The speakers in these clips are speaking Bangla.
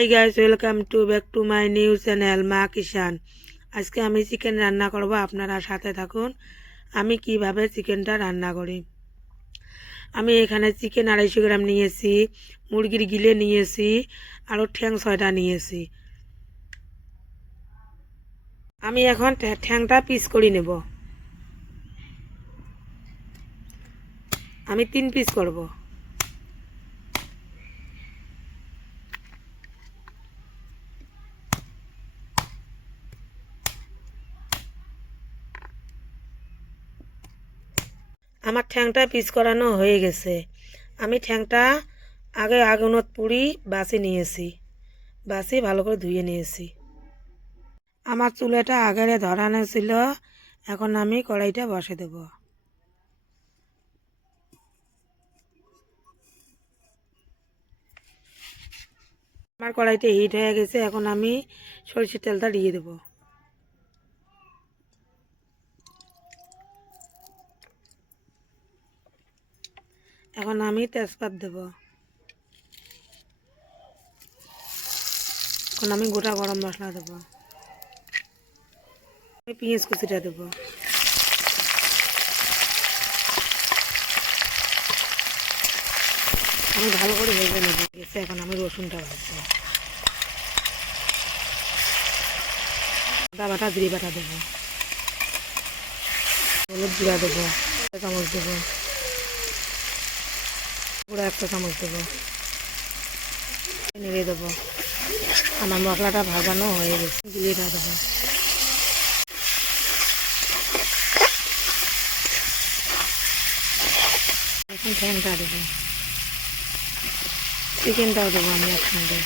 Hi guys, welcome back to my new channel মা কিষান। আজকে আমি চিকেন রান্না করব, আপনারা সাথে থাকুন। আমি কিভাবে চিকেনটা রান্না করি। আমি এখানে চিকেন 250 গ্রাম নিয়েছি, মুরগির গিলে নিয়েছি, আরও ঠ্যাং 6টা নিয়েছি। আমি এখন ঠ্যাংটা পিস করে নেব। আমি 3 পিস করব। আমার ঠ্যাংটা পিস করানো হয়ে গেছে। আমি ঠ্যাংটা আগে আগুনত পুড়ি বাছি নিয়েছি, বাছি ভালো করে ধুয়ে নিয়েছি। আমার চুলাটা আগেরে ধরানো ছিল, এখন আমি কড়াইটা বসে দেব। আমার কড়াইটা হিট হয়ে গেছে, এখন আমি সরষের তেলটা দিয়ে দেব। এখন আমি তেজপাত দেব। এখন আমি গোটা গরম মশলা দেব। আমি পেঁয়াজ কুচিটা দেব। আমি ভালো করে ভেজে নেব। এখন আমি রসুনটা ভাজবো। আদা বাটা, জিরে বাটা দেবো, হলুদ গুঁড়া দেবো 1 চামচ দেবো, গুঁড়া 1 চামচ দেবো, নেড়ে দেবো। আমার মশলাটা ভাজানো হয়ে গেছে, জিরেটা দেবো। এখন ঠ্যাংটা দেবো, চিকেনটাও দেবো আমি একসঙ্গে।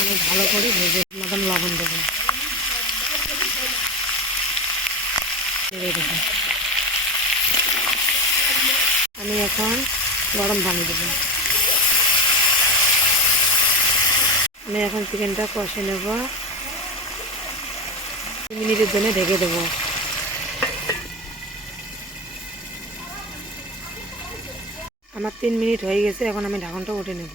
আমি ভালো করে ভেজে মতন লবণ দেবো, নেড়ে দেবো। আমি এখন গরম পানি দেবো। আমি এখন চিকেনটা কষে নেব। 2 মিনিটের জন্য ঢেকে দেবো। আমার 3 মিনিট হয়ে গেছে, এখন আমি ঢাকনটা উঠে নেব।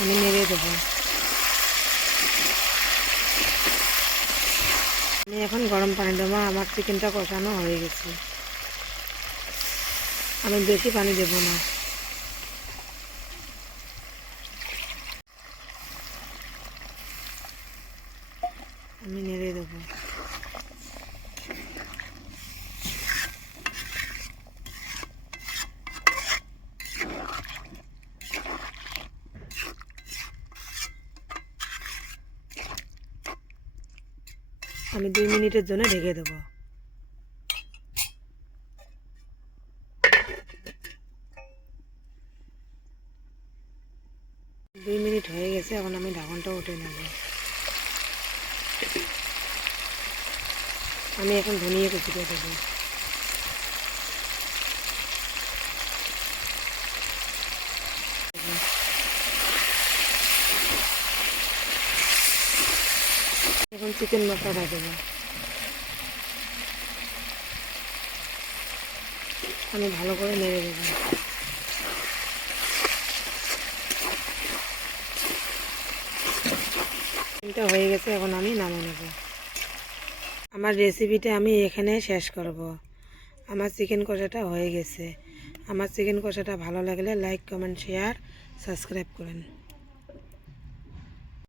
আমি নেড়ে দেবো। আমি এখন গরম পানি দেবো। আমার চিকেনটা কষানো হয়ে গেছে, আমি বেশি পানি দেবো না। আমি নেড়ে দেবো। আমি 2 মিনিটের জন্য ঢেকে দেবো। 2 মিনিট হয়ে গেছে, এখন আমি ঢাকনটা উঠে নেব। আমি এখন ধনিয়া কুচিটা দেবো। এখন চিকেন মশলাটা দেবো। আমি ভালো করে নেড়ে দেবো। চিকেনটা হয়ে গেছে, এখন আমি নামিয়ে নেব। আমার রেসিপিটা আমি এখানে শেষ করব। আমার চিকেন কষাটা হয়ে গেছে। আমার চিকেন কষাটা ভালো লাগলে লাইক, কমেন্ট, শেয়ার, সাবস্ক্রাইব করেন।